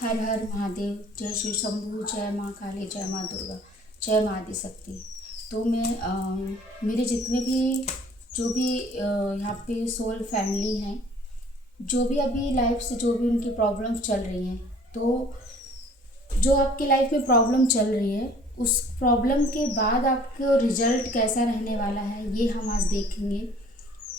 हर हर महादेव। जय शिव शंभू, जय माँ काली, जय माँ दुर्गा, जय माँ आदिशक्ति। तो मैं मेरे जितने भी जो भी यहाँ पे सोल फैमिली हैं, जो भी अभी लाइफ से जो भी उनकी प्रॉब्लम्स चल रही हैं, तो जो आपकी लाइफ में प्रॉब्लम चल रही है उस प्रॉब्लम के बाद आपको रिजल्ट कैसा रहने वाला है, ये हम आज देखेंगे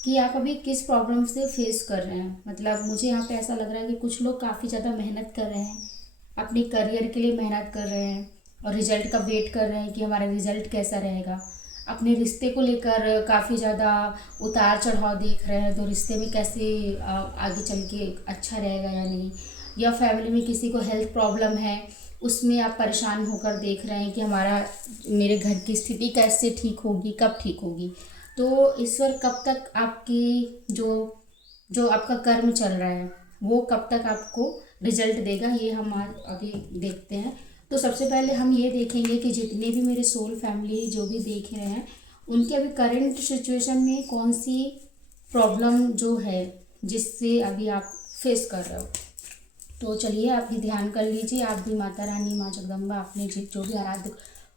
कि आप अभी किस प्रॉब्लम से फेस कर रहे हैं। मतलब मुझे यहाँ पे ऐसा लग रहा है कि कुछ लोग काफ़ी ज़्यादा मेहनत कर रहे हैं, अपने करियर के लिए मेहनत कर रहे हैं और रिजल्ट का वेट कर रहे हैं कि हमारा रिजल्ट कैसा रहेगा। अपने रिश्ते को लेकर काफ़ी ज़्यादा उतार चढ़ाव देख रहे हैं, तो रिश्ते में कैसे आगे चल के अच्छा रहेगा या नहीं। या फैमिली में किसी को हेल्थ प्रॉब्लम है, उसमें आप परेशान होकर देख रहे हैं कि हमारा मेरे घर की स्थिति कैसे ठीक होगी, कब ठीक होगी। तो ईश्वर कब तक आपकी जो जो आपका कर्म चल रहा है वो कब तक आपको रिजल्ट देगा, ये हम आज अभी देखते हैं। तो सबसे पहले हम ये देखेंगे कि जितने भी मेरे सोल फैमिली जो भी देख रहे हैं, उनके अभी करंट सिचुएशन में कौन सी प्रॉब्लम जो है जिससे अभी आप फेस कर रहे हो। तो चलिए आप भी ध्यान कर लीजिए, आप भी माता रानी, माँ जगदम्बा, अपने जो भी आराध्य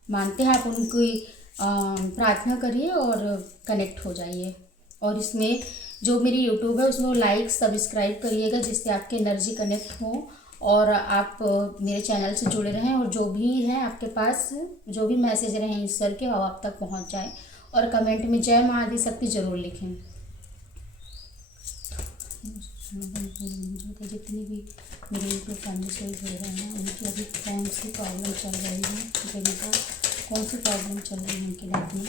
मानते हैं आप उनकी प्रार्थना करिए और कनेक्ट हो जाइए। और इसमें जो मेरी यूट्यूब है उसमें लाइक सब्सक्राइब करिएगा, जिससे आपके एनर्जी कनेक्ट हो और आप मेरे चैनल से जुड़े रहें, और जो भी है आपके पास जो भी मैसेज रहें ईश्वर के वो आप तक पहुंच जाए। और कमेंट में जय माँ आदिशक्ति ज़रूर लिखें। जितनी भी मेरे यूट्यूब फैमिली से जुड़ रहे हैं उनकी अभी कौन सी प्रॉब्लम चल रही है, जिनका कौन सी प्रॉब्लम चल रही है उनकी लाइफ में,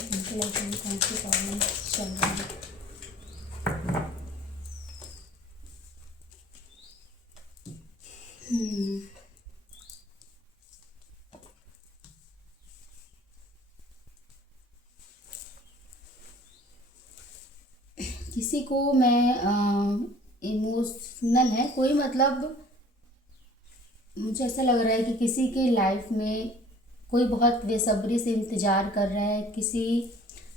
कौन सी प्रॉब्लम चल रही है। किसी को मैं इमोशनल है कोई, मतलब मुझे ऐसा लग रहा है कि किसी के लाइफ में कोई बहुत बेसब्री से इंतज़ार कर रहा है, किसी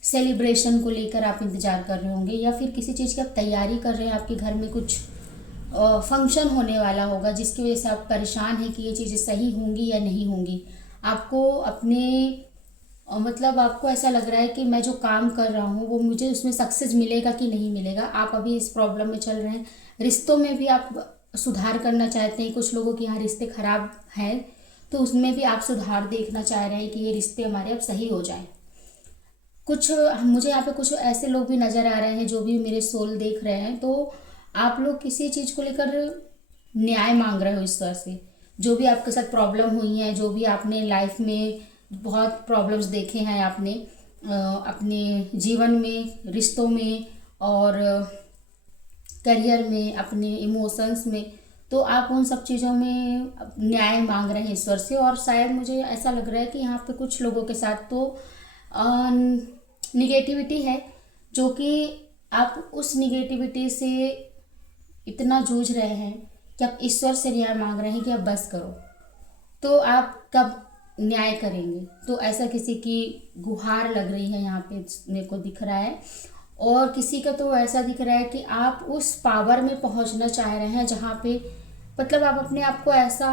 सेलिब्रेशन को लेकर आप इंतज़ार कर रहे होंगे, या फिर किसी चीज़ की आप तैयारी कर रहे हैं। आपके घर में कुछ फंक्शन होने वाला होगा जिसकी वजह से आप परेशान हैं कि ये चीज़ें सही होंगी या नहीं होंगी। आपको अपने मतलब आपको ऐसा लग रहा है कि मैं जो काम कर रहा हूँ वो मुझे उसमें सक्सेस मिलेगा कि नहीं मिलेगा। आप अभी इस प्रॉब्लम में चल रहे हैं। रिश्तों में भी आप सुधार करना चाहते हैं। कुछ लोगों के यहाँ रिश्ते खराब हैं तो उसमें भी आप सुधार देखना चाह रहे हैं कि ये रिश्ते हमारे अब सही हो जाएं। कुछ मुझे यहाँ पे कुछ ऐसे लोग भी नज़र आ रहे हैं जो भी मेरे सोल देख रहे हैं। तो आप लोग किसी चीज़ को लेकर न्याय मांग रहे हो ईश्वर से। जो भी आपके साथ प्रॉब्लम हुई है, जो भी आपने लाइफ में बहुत प्रॉब्लम्स देखे हैं आपने अपने जीवन में, रिश्तों में और करियर में, अपने इमोशंस में, तो आप उन सब चीज़ों में न्याय मांग रहे हैं ईश्वर से। और शायद मुझे ऐसा लग रहा है कि यहाँ पे कुछ लोगों के साथ तो निगेटिविटी है, जो कि आप उस निगेटिविटी से इतना जूझ रहे हैं कि आप ईश्वर से न्याय मांग रहे हैं कि आप बस करो। तो आप कब न्याय करेंगे? तो ऐसा किसी की गुहार लग रही है यहाँ पे मेरे को दिख रहा है। और किसी का तो ऐसा दिख रहा है कि आप उस पावर में पहुँचना चाह रहे हैं जहाँ पे मतलब आप अपने आप को ऐसा,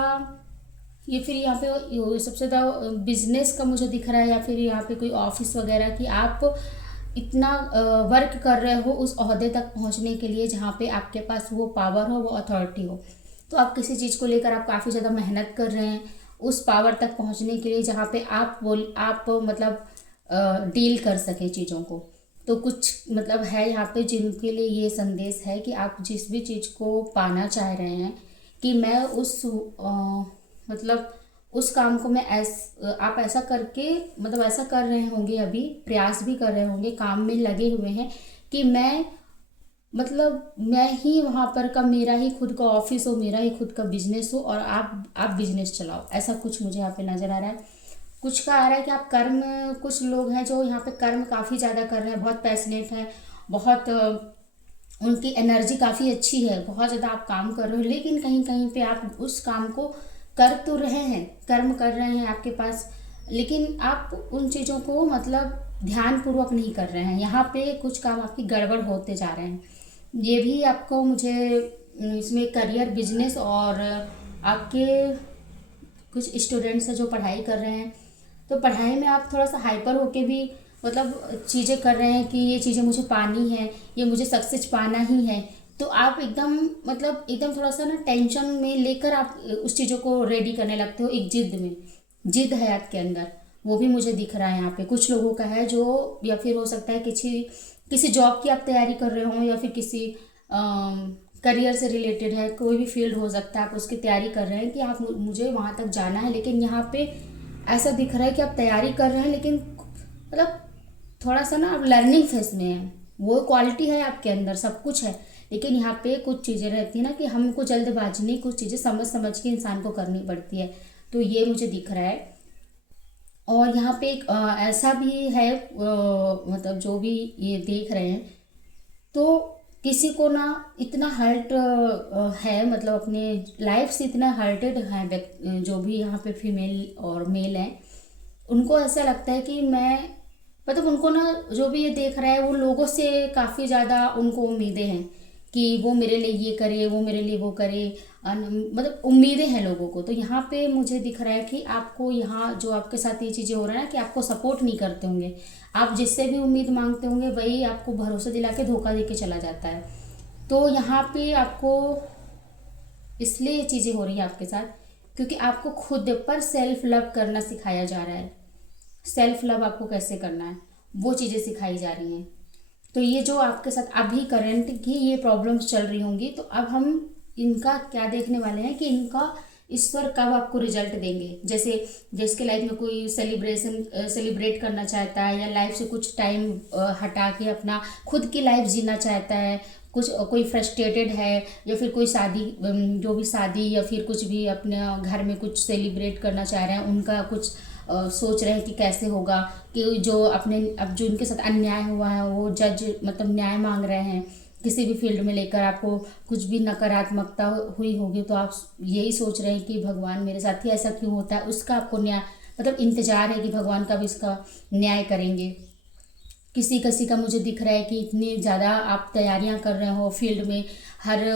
ये फिर यहाँ पे सबसे ज़्यादा बिजनेस का मुझे दिख रहा है, या फिर यहाँ पे कोई ऑफिस वगैरह की आप इतना वर्क कर रहे हो उस ओहदे तक पहुँचने के लिए जहाँ पे आपके पास वो पावर हो, वो अथॉरिटी हो। तो आप किसी चीज़ को लेकर आप काफ़ी ज़्यादा मेहनत कर रहे हैं उस पावर तक पहुँचने के लिए जहाँ पे आप मतलब डील कर सके चीज़ों को। तो कुछ मतलब है यहाँ पे जिनके लिए ये संदेश है कि आप जिस भी चीज़ को पाना चाह रहे हैं कि मैं उस मतलब उस काम को मैं आप ऐसा करके मतलब ऐसा कर रहे होंगे, अभी प्रयास भी कर रहे होंगे, काम में लगे हुए हैं कि मैं मतलब मैं ही वहाँ पर का, मेरा ही खुद का ऑफिस हो, मेरा ही खुद का बिजनेस हो और आप बिजनेस चलाओ। ऐसा कुछ मुझे यहाँ पे नज़र आ रहा है। कुछ का आ रहा है कि आप कर्म, कुछ लोग हैं जो यहाँ पे कर्म काफ़ी ज़्यादा कर रहे हैं, बहुत पैशनेट हैं, बहुत उनकी एनर्जी काफ़ी अच्छी है, बहुत ज़्यादा आप काम कर रहे हो, लेकिन कहीं कहीं पे आप उस काम को कर तो रहे हैं, कर्म कर रहे हैं आपके पास, लेकिन आप उन चीज़ों को मतलब ध्यानपूर्वक नहीं कर रहे हैं। यहाँ पे कुछ काम आपकी गड़बड़ होते जा रहे हैं। ये भी आपको मुझे इसमें करियर, बिजनेस और आपके कुछ स्टूडेंट्स हैं जो पढ़ाई कर रहे हैं, तो पढ़ाई में आप थोड़ा सा हाइपर होके भी मतलब चीज़ें कर रहे हैं कि ये चीज़ें मुझे पानी है, ये मुझे सक्सेस पाना ही है। तो आप एकदम मतलब एकदम थोड़ा सा ना टेंशन में लेकर आप उस चीज़ों को रेडी करने लगते हो, एक जिद में। जिद है आपके अंदर, वो भी मुझे दिख रहा है यहाँ पे कुछ लोगों का है जो, या फिर हो सकता है किसी किसी जॉब की आप तैयारी कर रहे हो, या फिर किसी करियर से रिलेटेड है, कोई भी फील्ड हो सकता है, आप उसकी तैयारी कर रहे हैं कि आप मुझे वहाँ तक जाना है। लेकिन यहाँ पे ऐसा दिख रहा है कि आप तैयारी कर रहे हैं लेकिन मतलब थोड़ा सा ना आप लर्निंग फेज में हैं। वो क्वालिटी है आपके अंदर, सब कुछ है, लेकिन यहाँ पे कुछ चीज़ें रहती है ना कि हमको जल्दबाजी नहीं, कुछ चीज़ें समझ समझ के इंसान को करनी पड़ती है। तो ये मुझे दिख रहा है। और यहाँ पे एक ऐसा भी है मतलब जो भी ये देख रहे हैं, तो किसी को ना इतना हर्ट है, मतलब अपने लाइफ से इतना हर्टेड है जो भी यहाँ पे फीमेल और मेल हैं, उनको ऐसा लगता है कि मैं मतलब उनको ना जो भी ये देख रहा है वो लोगों से काफ़ी ज़्यादा उनको उम्मीदें हैं कि वो मेरे लिए ये करे, वो मेरे लिए वो करे, मतलब उम्मीदें हैं लोगों को। तो यहाँ पे मुझे दिख रहा है कि आपको यहाँ जो आपके साथ ये चीज़ें हो रहा है ना कि आपको सपोर्ट नहीं करते होंगे, आप जिससे भी उम्मीद मांगते होंगे वही आपको भरोसा दिला के धोखा दे के चला जाता है। तो यहाँ पे आपको इसलिए ये चीज़ें हो रही है आपके साथ क्योंकि आपको खुद पर सेल्फ लव करना सिखाया जा रहा है। सेल्फ लव आपको कैसे करना है वो चीज़ें सिखाई जा रही हैं। तो ये जो आपके साथ अभी करंट की ये प्रॉब्लम्स चल रही होंगी, तो अब हम इनका क्या देखने वाले हैं कि इनका ईश्वर कब आपको रिजल्ट देंगे। जैसे जिसके लाइफ में कोई सेलिब्रेट करना चाहता है, या लाइफ से कुछ टाइम हटा के अपना खुद की लाइफ जीना चाहता है, कुछ कोई फ्रस्ट्रेटेड है, या फिर कोई शादी जो भी शादी या फिर कुछ भी अपने घर में कुछ सेलिब्रेट करना चाह रहे हैं, उनका कुछ सोच रहे हैं कि कैसे होगा, कि जो अपने अब जो उनके साथ अन्याय हुआ है वो जज मतलब न्याय मांग रहे हैं किसी भी फील्ड में लेकर, आपको कुछ भी नकारात्मकता हुई होगी तो आप यही सोच रहे हैं कि भगवान मेरे साथ ही ऐसा क्यों होता है, उसका आपको न्याय मतलब इंतजार है कि भगवान का भी इसका न्याय करेंगे। किसी किसी का मुझे दिख रहा है कि इतनी ज़्यादा आप तैयारियां कर रहे हो फील्ड में, हर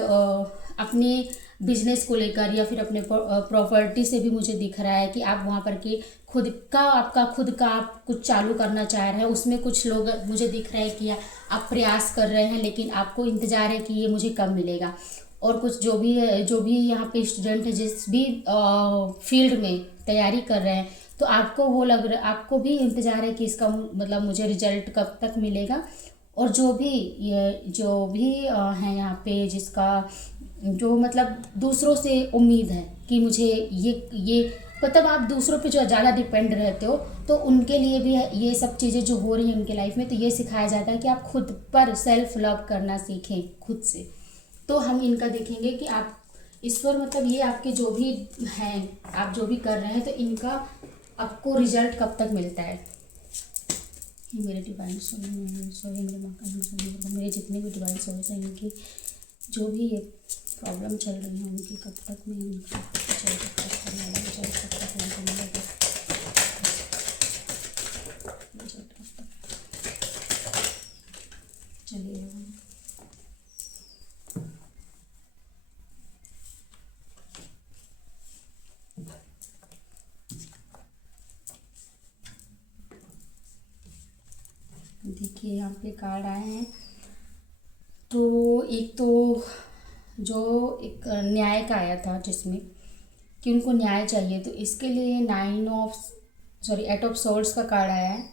अपने बिजनेस को लेकर या फिर अपने प्रॉपर्टी से भी मुझे दिख रहा है कि आप वहाँ पर कि खुद का आप कुछ चालू करना चाह रहे हैं। उसमें कुछ लोग मुझे दिख रहे हैं कि आप प्रयास कर रहे हैं लेकिन आपको इंतज़ार है कि ये मुझे कब मिलेगा। और कुछ जो भी यहाँ पे स्टूडेंट है जिस भी फील्ड में तैयारी कर रहे हैं, तो आपको वो लग रहा आपको भी इंतज़ार है कि इसका मतलब मुझे रिजल्ट कब तक मिलेगा। और जो भी है यहाँ पे जिसका जो मतलब दूसरों से उम्मीद है कि मुझे ये मतलब आप दूसरों पे जो ज़्यादा डिपेंड रहते हो, तो उनके लिए भी ये सब चीज़ें जो हो रही हैं उनके लाइफ में, तो ये सिखाया जाता है कि आप खुद पर सेल्फ लव करना सीखें खुद से। तो हम इनका देखेंगे कि आप ईश्वर मतलब ये आपके जो भी हैं, आप जो भी कर रहे हैं, तो इनका आपको रिजल्ट कब तक मिलता है। ये मेरे डिवाइन सोल मेरे माँ का मेरे जितने भी डिवाइन सोल्स हैं, इनकी जो भी ये प्रॉब्लम चल रही है उनकी कब तक में उनका रिजल्ट कब तक मिलेगा, रिजल्ट कब तक उनको मिलेगा, रिजल्ट कब तक। चलिए देखिए यहाँ पे कार्ड आए हैं। तो एक तो जो एक न्याय का आया था जिसमें कि उनको न्याय चाहिए, तो इसके लिए 8 ऑफ सोर्ड्स का कार्ड आया है।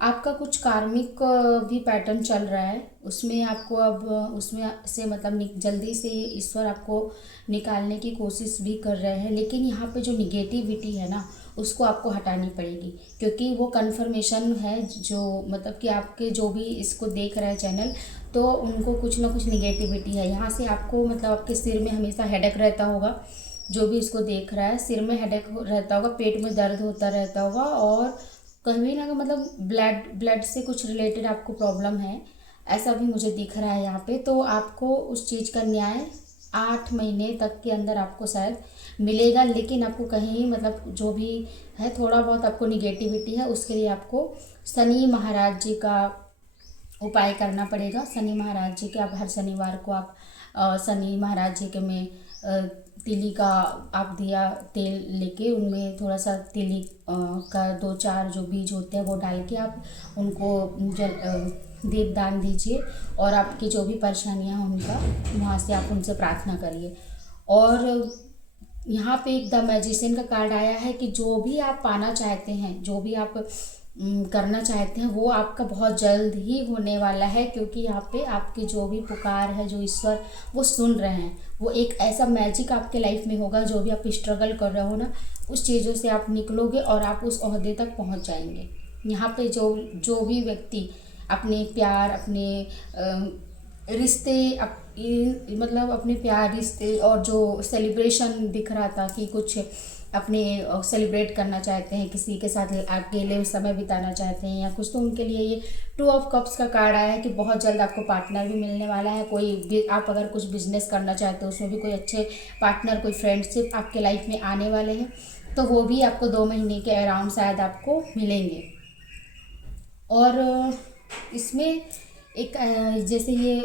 आपका कुछ कार्मिक भी पैटर्न चल रहा है, उसमें आपको अब उसमें से मतलब जल्दी से ईश्वर आपको निकालने की कोशिश भी कर रहे हैं। लेकिन यहाँ पे जो निगेटिविटी है ना उसको आपको हटानी पड़ेगी, क्योंकि वो कन्फर्मेशन है जो मतलब कि आपके जो भी इसको देख रहा है चैनल, तो उनको कुछ ना कुछ निगेटिविटी है। यहाँ से आपको मतलब आपके सिर में हमेशा हेडेक रहता होगा, जो भी इसको देख रहा है सिर में हेडेक रहता होगा, पेट में दर्द होता रहता होगा, और कहीं ना मतलब ब्लड से कुछ रिलेटेड आपको प्रॉब्लम है, ऐसा भी मुझे दिख रहा है यहाँ पे। तो आपको उस चीज़ का न्याय 8 महीने तक के अंदर आपको शायद मिलेगा। लेकिन आपको कहीं मतलब जो भी है थोड़ा बहुत आपको निगेटिविटी है, उसके लिए आपको शनि महाराज जी का उपाय करना पड़ेगा। शनि महाराज जी के आप हर शनिवार को आप शनि महाराज जी के में तीली का आप दिया तेल लेके उनमें थोड़ा सा तीली का 2-4 जो बीज होते हैं वो डाल के आप उनको दीपदान दीजिए और आपकी जो भी परेशानियां हैं उनका वहाँ से आप उनसे प्रार्थना करिए। और यहाँ पे एक द मैजिशियन का कार्ड आया है कि जो भी आप पाना चाहते हैं, जो भी आप करना चाहते हैं वो आपका बहुत जल्द ही होने वाला है, क्योंकि यहाँ पे आपकी जो भी पुकार है जो ईश्वर वो सुन रहे हैं। वो एक ऐसा मैजिक आपके लाइफ में होगा, जो भी आप स्ट्रगल कर रहे हो ना उस चीज़ों से आप निकलोगे और आप उस ओहदे तक पहुँच जाएंगे। यहाँ पे जो भी व्यक्ति अपने प्यार, अपने रिश्ते, मतलब अपने प्यार रिश्ते और जो सेलिब्रेशन दिख रहा था कि कुछ अपने सेलिब्रेट करना चाहते हैं, किसी के साथ अकेले समय बिताना चाहते हैं या कुछ, तो उनके लिए ये 2 ऑफ कप्स का कार्ड आया है कि बहुत जल्द आपको पार्टनर भी मिलने वाला है। कोई आप अगर कुछ बिजनेस करना चाहते हो उसमें भी कोई अच्छे पार्टनर, कोई फ्रेंडशिप आपके लाइफ में आने वाले हैं, तो वो भी आपको 2 महीने के अराउंड शायद आपको मिलेंगे। और इसमें एक जैसे ये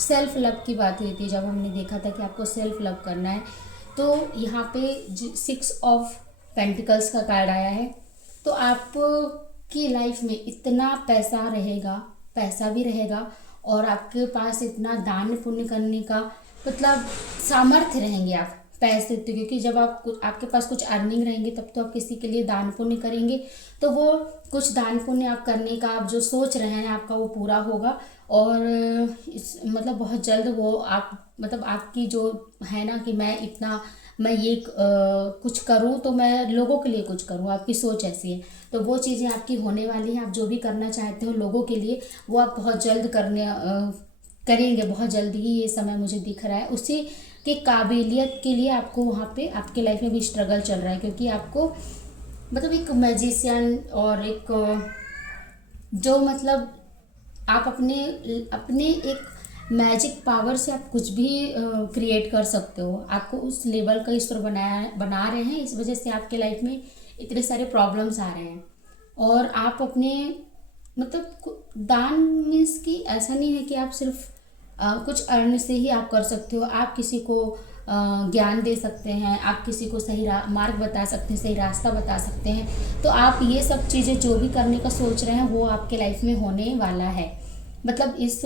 सेल्फ लव की बात हुई थी, जब हमने देखा था कि आपको सेल्फ लव करना है, तो यहाँ पे 6 ऑफ पेंटिकल्स का कार्ड आया है। तो आपकी लाइफ में इतना पैसा रहेगा, पैसा भी रहेगा और आपके पास इतना दान पुण्य करने का मतलब सामर्थ्य रहेंगे आप पैसे, तो क्योंकि जब आपके पास कुछ अर्निंग रहेंगे तब तो आप किसी के लिए दान पुण्य करेंगे, तो वो कुछ दान पुण्य आप करने का आप जो सोच रहे हैं आपका वो पूरा होगा। और मतलब बहुत जल्द वो आप मतलब आपकी जो है ना कि मैं ये कुछ करूँ तो मैं लोगों के लिए कुछ करूँ, आपकी सोच ऐसी है, तो वो चीज़ें आपकी होने वाली हैं। आप जो भी करना चाहते हो लोगों के लिए वो आप बहुत जल्द करेंगे, बहुत जल्द ही ये समय मुझे दिख रहा है। उसी की काबिलियत के लिए आपको वहाँ पे आपके लाइफ में भी स्ट्रगल चल रहा है, क्योंकि आपको मतलब एक मैजिशियन और एक जो मतलब आप अपने एक मैजिक पावर से आप कुछ भी क्रिएट कर सकते हो। आपको उस लेवल का ईश्वर बना रहे हैं, इस वजह से आपके लाइफ में इतने सारे प्रॉब्लम्स आ रहे हैं। और आप अपने मतलब दान मीन्स कि ऐसा नहीं है कि आप सिर्फ कुछ अर्न से ही आप कर सकते हो। आप किसी को ज्ञान दे सकते हैं, आप किसी को सही मार्ग बता सकते हैं, सही रास्ता बता सकते हैं। तो आप ये सब चीज़ें जो भी करने का सोच रहे हैं वो आपके लाइफ में होने वाला है। मतलब इस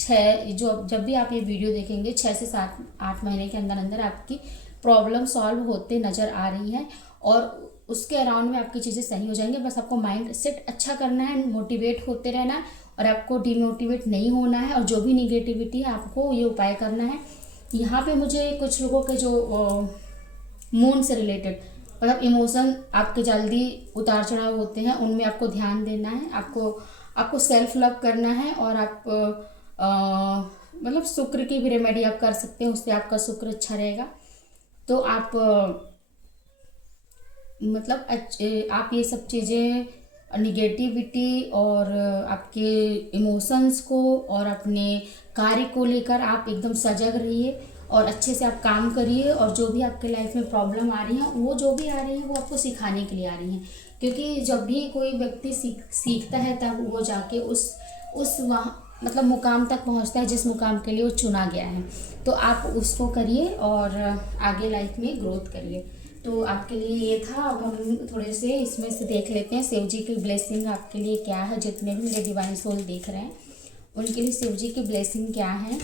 जब भी आप ये वीडियो देखेंगे 6 से 7-8 महीने के अंदर अंदर आपकी प्रॉब्लम सॉल्व होते नज़र आ रही हैं और उसके अराउंड में आपकी चीज़ें सही हो जाएंगी। बस आपको माइंड सेट अच्छा करना है, मोटिवेट होते रहना है और आपको डिमोटिवेट नहीं होना है। और जो भी निगेटिविटी है आपको ये उपाय करना है। यहाँ पे मुझे कुछ लोगों के जो मूड से रिलेटेड मतलब इमोशन आपके जल्दी उतार चढ़ाव होते हैं, उनमें आपको ध्यान देना है। आपको सेल्फ लव करना है और आप मतलब शुक्र की भी रेमेडी आप कर सकते हैं, उससे आपका शुक्र अच्छा रहेगा। तो आप मतलब आप ये सब चीज़ें निगेटिविटी और आपके इमोशंस को और अपने कार्य को लेकर आप एकदम सजग रहिए और अच्छे से आप काम करिए। और जो भी आपके लाइफ में प्रॉब्लम आ रही हैं वो जो भी आ रही हैं वो आपको सिखाने के लिए आ रही हैं, क्योंकि जब भी कोई व्यक्ति सीखता है तब वो जाके उस वहाँ मतलब मुकाम तक पहुँचता है जिस मुकाम के लिए वो चुना गया है। तो आप उसको करिए और आगे लाइफ में ग्रोथ करिए। तो आपके लिए ये था। अब हम थोड़े से इसमें से देख लेते हैं शिव जी की ब्लेसिंग आपके लिए क्या है। जितने भी मेरे डिवाइन सोल देख रहे हैं उनके लिए शिव जी की ब्लेसिंग क्या है।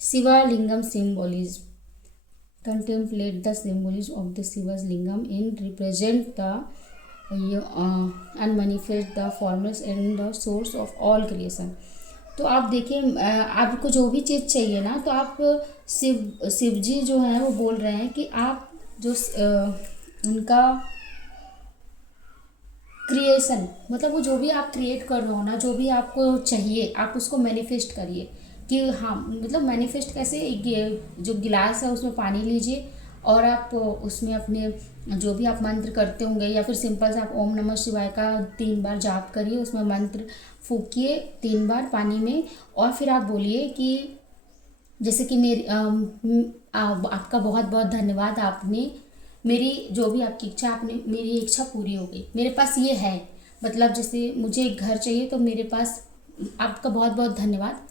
शिवा लिंगम symbolism, contemplate the symbolism of the Shiva's lingam in represent the and manifest the formless and the source of all creation। तो आप देखिए आपको जो भी चीज़ चाहिए ना, तो आप शिव जी जो है वो बोल रहे हैं कि आप जो उनका क्रिएशन मतलब वो जो भी आप क्रिएट कर रहे हो ना, जो भी आपको चाहिए आप उसको मैनिफेस्ट करिए। कि हाँ मतलब मैनिफेस्ट कैसे, जो गिलास है उसमें पानी लीजिए और आप उसमें अपने जो भी आप मंत्र करते होंगे या फिर सिंपल से आप ओम नमः शिवाय का 3 बार जाप करिए, उसमें मंत्र फूकिए 3 बार पानी में और फिर आप बोलिए कि जैसे कि आपका बहुत बहुत धन्यवाद, आपने मेरी जो भी आपकी इच्छा, आपने मेरी इच्छा पूरी हो गई। मेरे पास ये है, मतलब जैसे मुझे एक घर चाहिए तो मेरे पास आपका बहुत बहुत धन्यवाद।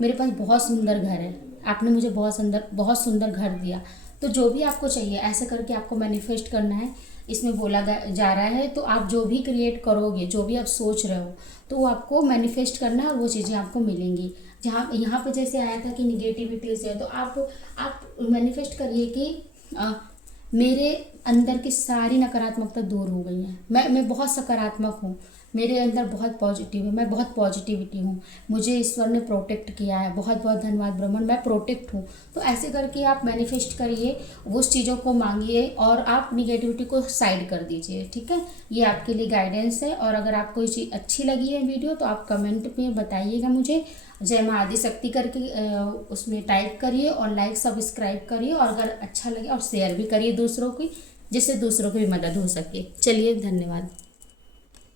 मेरे पास बहुत सुंदर घर है, आपने मुझे बहुत सुंदर घर दिया। तो जो भी आपको चाहिए ऐसे करके आपको मैनिफेस्ट करना है। इसमें बोला जा रहा है तो आप जो भी क्रिएट करोगे, जो भी आप सोच रहे हो, तो वो आपको मैनिफेस्ट करना है और वो चीज़ें आपको मिलेंगी। जहाँ यहाँ पे जैसे आया था कि निगेटिविटीज़ है, तो आप मैनिफेस्ट करिए कि मेरे अंदर की सारी नकारात्मकता दूर हो गई है। मैं बहुत सकारात्मक हूँ, मेरे अंदर बहुत पॉजिटिव है, मैं बहुत पॉजिटिविटी हूँ, मुझे ईश्वर ने प्रोटेक्ट किया है, बहुत बहुत धन्यवाद ब्रह्मांड, मैं प्रोटेक्ट हूँ। तो ऐसे करके आप मैनिफेस्ट करिए, उस चीज़ों को मांगिए और आप निगेटिविटी को साइड कर दीजिए। ठीक है, ये आपके लिए गाइडेंस है। और अगर आपको ये चीज़ अच्छी लगी है वीडियो, तो आप कमेंट में बताइएगा मुझे, जय माँ आदिशक्ति करके उसमें टाइप करिए और लाइक सब्सक्राइब करिए, और अगर अच्छा लगे और शेयर भी करिए दूसरों की, जिससे दूसरों की भी मदद हो सके। चलिए, धन्यवाद।